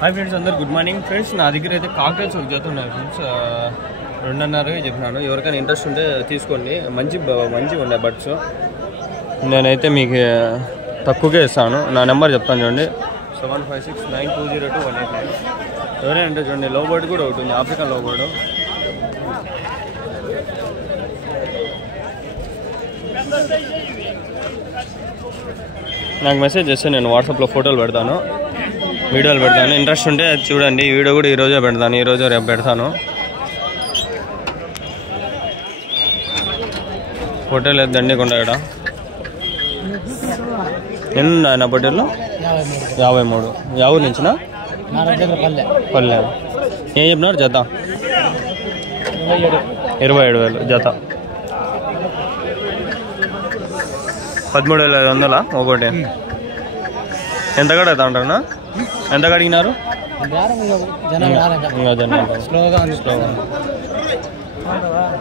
Hi friends, అందరు good morning friends. నా దగ్గర అయితే కాక్టైల్స్ ఒక జత ఉన్నాయి ఫ్రెండ్స్. 2.5 చెప్పినాను. ఎవరికైనా ఇంట్రెస్ట్ ఉంటే తీసుకోండి. మంచిగా ఉన్నాయి బట్స్. నేనైతే మీకు తక్కువగా ఇస్తాను. నా నెంబర్ చెప్తాను చూడండి, 7569202189. ఎవరైనా అంటే చూడండి, లో బర్డ్ కూడా ఒకటి ఉంది, ఆఫ్రికన్ లో బర్డ్. నాకు మెసేజ్ చేస్తే నేను వాట్సాప్లో ఫోటోలు పెడతాను, వీడియోలు పెడతాను. ఇంట్రెస్ట్ ఉంటే చూడండి. ఈ వీడియో కూడా ఈరోజే పెడతాను, ఈరోజు రేపు పెడతాను. హోటల్ దండికొండ ఇక్కడ ఎన్ని నా బట్టలు 53. ఎవరి నుంచినా పల్లె. ఏం చెప్పినారు జత? 27,000 జత. 13,500 ఒకటి. ఎంత కడతా అంటారా? ఎంత అడిగినారు?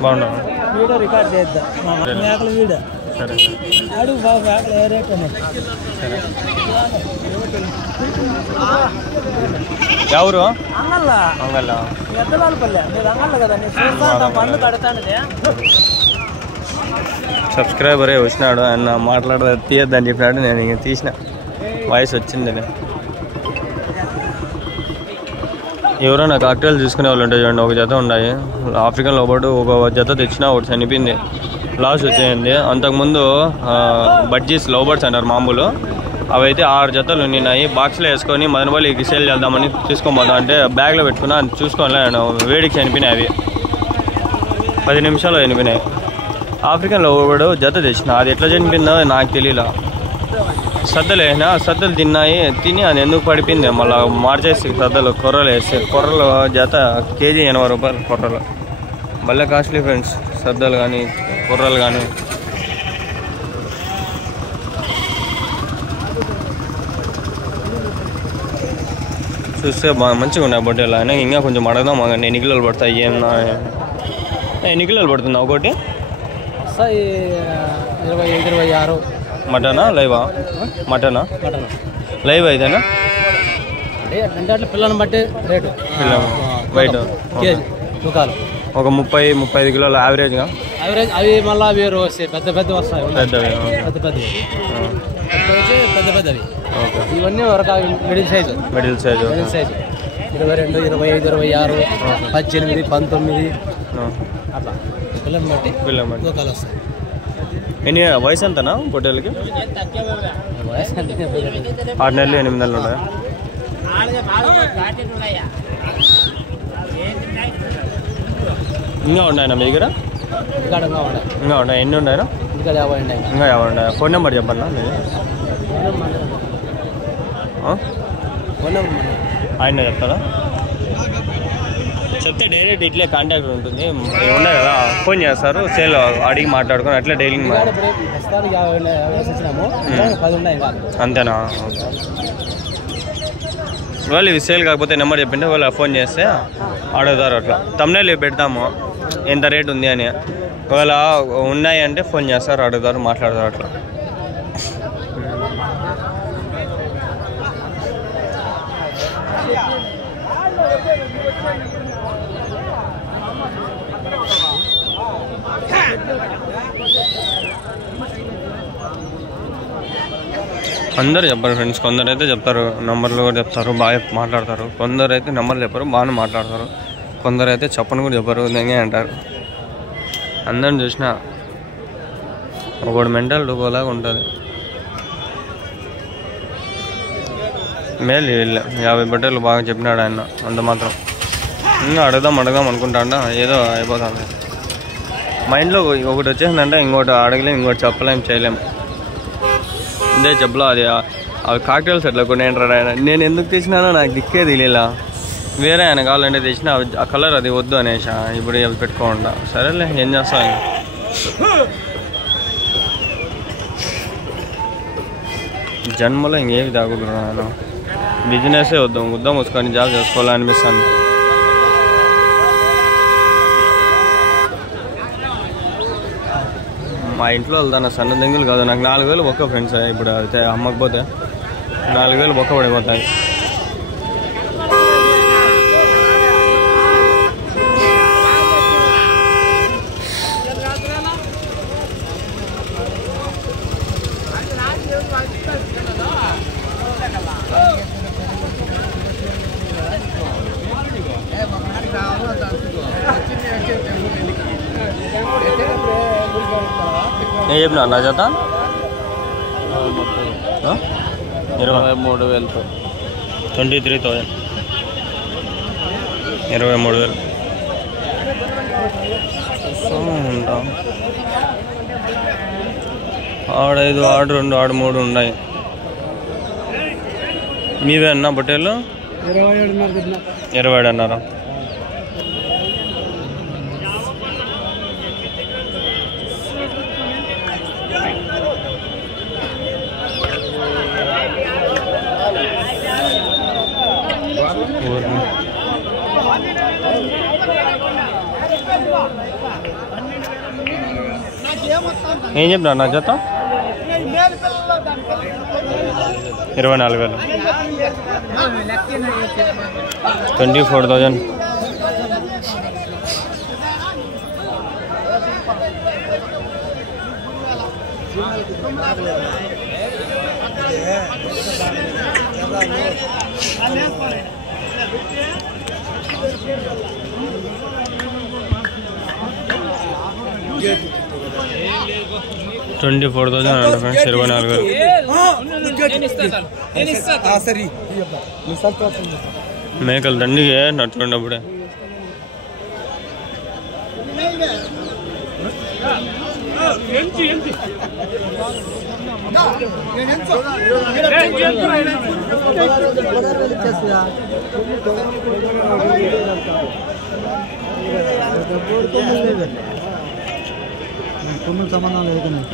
బాగున్నా. ఎవరు? సబ్స్క్రైబరే వచ్చినాడు, ఆయన మాట్లాడదు తీయద్దని చెప్పినాడు. నేను ఇంక తీసిన, వాయిస్ వచ్చింది. ఎవరైనా కాక్టైల్ తీసుకునే వాళ్ళు ఉంటాయి చూడండి, ఒక జత ఉన్నాయి. ఆఫ్రికన్ లో పాటు ఒక జత తెచ్చినా ఒకటి చనిపోయింది, లాస్ వచ్చేయండి. అంతకుముందు బడ్జీస్ లవ్ బర్డ్స్ అంటారు మామూలు, అవైతే 6 జతలు ఉన్నాయి. బాక్స్లో వేసుకొని మదనపల్లికి సేల్ చేద్దామని తీసుకోబోతా అంటే బ్యాగ్లో పెట్టుకున్నా, చూసుకోలే నేను. వేడికి చనిపోయినాయి అవి, 10 నిమిషాలు చనిపోయినాయి. ఆఫ్రికన్ లవ్ బర్డ్ జత తెచ్చిన, అది ఎట్లా చనిపోయిందో నాకు తెలియలా. సద్దలు వేసినా, సద్దలు తిని అది ఎందుకు పడిపోయింది. మళ్ళీ మార్చేసి సద్దలు కొర్రలు వేసి, కొర్రలు జత కేజీ 80 రూపాయలు కొర్రలు. మళ్ళీ కాస్ట్లీ ఫ్రెండ్స్, సద్దలు కానీ కొర్రలు కానీ. చూస్తే బాగా మంచిగా ఉన్నాయి బొట్టేలు. అయినా ఇంకా కొంచెం అడగదాం, ఎన్ని కిలోలు పడతాయి ఏమన్నా? ఎన్ని కిలోలు పడుతుందా ఒకటి? 25-26. మటనా లైవా? మటనా లైవ్ అయితేనా? పిల్లలను బట్టి రేటు, వైట్ ఒక 30-35 కిలోలు యావరేజ్గా. అవి మళ్ళీ వేరు వస్తాయి, పెద్ద వస్తాయి, పెద్దవి. ఇవన్నీ వరకు మిడిల్ సైజు 22, 25, 26, 18, 19 అట్లా పిల్లలను బట్టి తూకాలు వస్తాయి. ఎన్ని వయసు ఎంతనా పొట్టేలకి? 6 నెలలు 8 నెలలు ఉంటాయా? ఇంకా ఉన్నాయన్నా మీ దగ్గర? ఇంకా ఉన్నాయి. ఎన్ని ఉన్నాయా? ఇంకా 50 ఉన్నాయి. ఫోన్ నెంబర్ చెప్పన్నా మీరు? ఆయన చెప్తారా? చెప్తే డైరెక్ట్ ఇట్లే కాంటాక్ట్ ఉంటుంది, ఉన్నాయి కదా, ఫోన్ చేస్తారు, సేల్ అడిగి మాట్లాడుకొని అట్లా డైలీ. అంతేనా? వాళ్ళు ఇవి సేల్ కాకపోతే నెంబర్ చెప్పింటే వాళ్ళు ఫోన్ చేస్తే అడుగుతారు. అట్లా తమ్నైల్ పెడతాము ఎంత రేట్ ఉంది అని. ఒకవేళ ఉన్నాయి అంటే ఫోన్ చేస్తారు, అడుగుతారు, మాట్లాడతారు. అట్లా అందరు చెప్పారు ఫ్రెండ్స్. కొందరు అయితే చెప్తారు, నెంబర్లు కూడా చెప్తారు, బాగా మాట్లాడతారు. కొందరు అయితే నెంబర్లు చెప్పారు, బాగానే మాట్లాడతారు. కొందరు అయితే చెప్పని కూడా చెప్పారు, దెంగే అంటారు. అందరిని చూసినా ఒకటి మెంటల్ డూకోలాగా ఉంటుంది. మేలు వీళ్ళు 50 బట్టలు బాగా చెప్పినాడు ఆయన, అంత మాత్రం. ఇంకా అడగదాం అనుకుంటా, ఏదో అయిపోతుంది మైండ్లో. ఒకటి వచ్చేసిందంటే ఇంకోటి అడగలేం, ఇంకోటి చెప్పలేం, చేయలేం. ఇదే చెప్పలో అది కాక్టైల్స్ ఎట్లా కొనేంటారు ఆయన. నేను ఎందుకు తెచ్చినానో నాకు దిక్కే తెలియలా. వేరే ఆయన కావాలంటే తెచ్చిన ఆ కలర్ అది వద్దు అనేసా. ఇప్పుడు అవి పెట్టుకోకుండా సరేలే, ఏం చేస్తాను. జన్మలో ఇంకేవి తాగుతున్నాను. బిజినెసే వద్దాం మూసుకొని జాబ్ చేసుకోవాలనిపిస్తాను. మా ఇంట్లో వెళ్తాను, సన్న దెంగులు కాదు. నాకు 4,000 బొక్క ఫ్రెండ్స్. ఇప్పుడు అయితే అమ్మకపోతే 4,000 బొక్క పడిపోతాయి. ఏం చెప్పినా నా జత 23,000 23,000 23,000 ఉంటాం. ఆడ 5 ఆడ 2 ఆడ 3 ఉన్నాయి. మీవే అన్నా పొట్టేళ్ళు 27 అన్నారా? ఏం చెప్పినా నా జత 24,000 24,000. ఫ్రెండ్స్ 24,000. మేకలు దండిగా నట్టుకున్నప్పుడే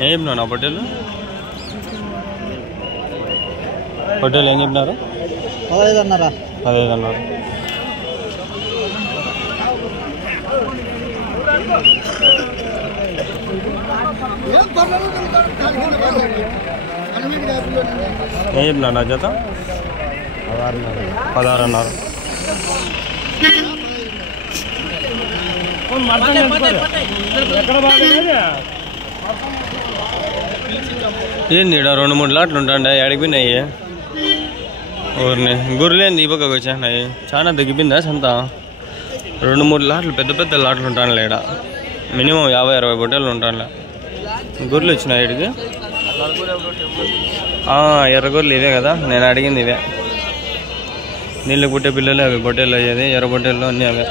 ఏం చెప్పినా నా పొట్టేలు ఏం చెప్పినారు? 15 అన్నారా? 15 అన్నారు. ఏం చెప్పినా నా జత 16 అన్నారు. ఏంది ఇక్కడ 2-3 లాట్లు ఉంటాండే ఎడికి పోయినాయి ఊరిని గుర్రెలేంది ఈ పక్కకు వచ్చేసినాయి. చాలా తగ్గిపోయిందా సంత? 2-3 లాట్లు పెద్ద పెద్ద లాట్లు ఉంటాను ఇక్కడ మినిమం 50-60 పొట్టేళ్ళు ఉంటానులే. గొర్రెలు వచ్చినాయి ఇక్కడికి. ఎర్ర గొర్రెలు ఇవే కదా నేను అడిగింది, ఇవే నీళ్ళు పుట్టే పిల్లలు అవి పొట్టేళ్ళు అయ్యేది, ఎర్ర పొట్టేళ్ళు అన్నీ అవే.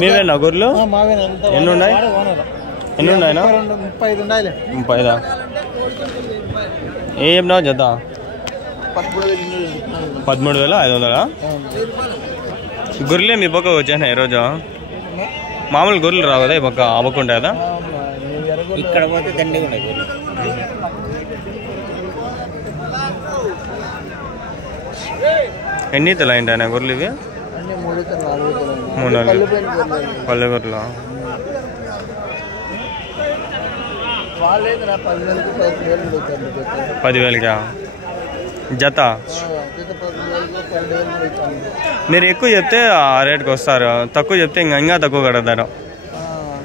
మీవేనా గొర్రెలు? ఎన్ని ఉన్నాయి? 35. ఏం చెప్పినావు జత? 13,500. గొర్రెలే మీ పక్క వచ్చాయి ఈరోజు? మామూలు గొర్రెలు రావు కదా ఈ పక్క, అవ్వకుంటాయి కదా ఇక్కడ పోతే దండిగా ఉన్నాయి గొర్రెలు. ఎన్ని ఈతలు అయింటాయన గొర్రెలు ఇవి? 3 పల్లె గొర్రెలు. 10,000కా జత? మీరు ఎక్కువ చెప్తే ఆ రేట్కి వస్తారు, తక్కువ చెప్తే ఇంకా తక్కువ కడతారు.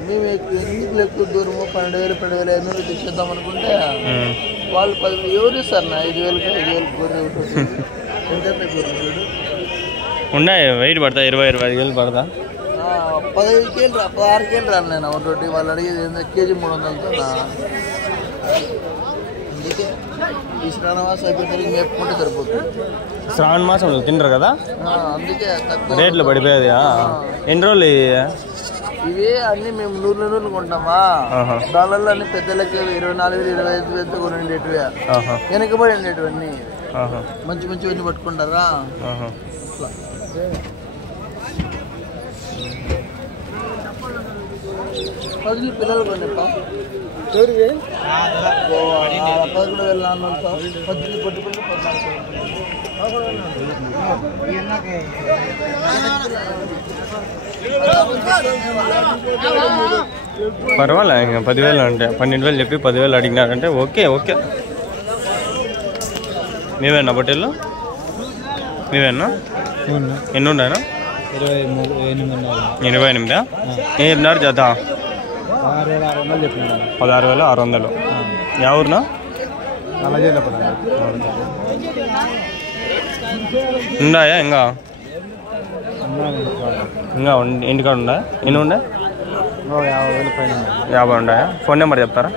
మేము ఎందుకు ఎక్కువ దూరము 12,000 తెచ్చేద్దాం అనుకుంటే వాళ్ళు 10,000 ఎవరు ఇస్తారు నా 5,000 గొర్రె ఉన్నాయి. వెయిట్ పడతా 20-25 కేజీలు పడతా. 15 కేజీలు 16 కేజీలు రాను నేను ఒకటి. వాళ్ళు అడిగేది కేజీ 300తో. అందుకే ఈ శ్రావణ మాసం అయిపోయేసరికి మేపుకుంటే సరిపోతుంది. శ్రావణ మాసంలో తింటారు కదా అందుకే తక్కువ రేట్లు పడిపోయేది. ఎన్ని రోజులు ఇవి అన్ని మేము 100 కొంటామా? దానివల్ల అన్ని పెద్దలకి 24,000-25,000 కొనేటివి, వెనకబడి ఉండేటివన్నీ మంచి మంచివన్నీ పట్టుకుంటారా. పదులు పిల్లలు కొనేప్ప 11,400 పద్దులు కొట్టుకుంటే 14,000. పర్వాలే ఇంకా 10,000 అంటే 12,000 చెప్పి 10,000 అడిగినారంటే ఓకే. మీవేనా పొట్టేళ్ళు? మీవేనా? ఎన్ని ఉన్నాయనా? 28. ఏం చెప్పినారు జత? 16,600. యా ఊరునా? ఉన్నాయా ఇంకా? ఇంకా ఇంటికాడ ఉందా? ఎన్ని ఉండే? 50,000 పైన 50 ఉన్నాయా? ఫోన్ నెంబర్ చెప్తారా?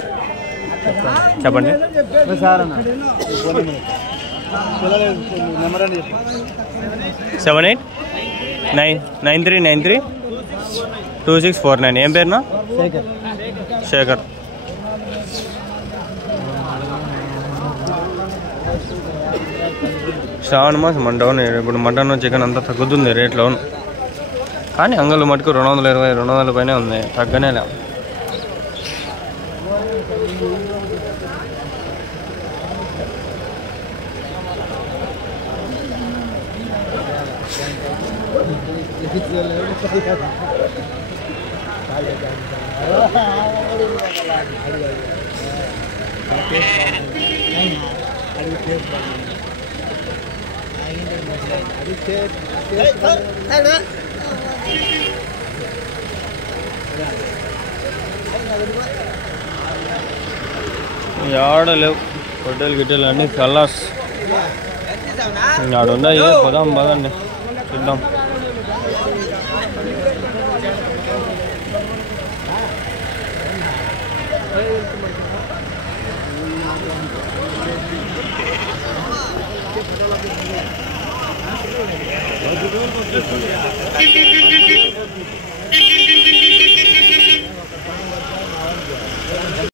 చెప్పండి. 7893932649. ఏం పేరునా? శేఖర్. శ్రావణ మాసం డౌన్. ఇప్పుడు మటన్ చికెన్ అంతా తగ్గుతుంది రేట్లో, కానీ అంగళ్ళు మటుకు 220 200 పైనే ఉంది, తగ్గనే లే. ఆడలేవు హోటల్ గిట్టెలు అన్నీ కల్లాస్ ఆడున్నాయి. పోదాం పదండి చూద్దాం.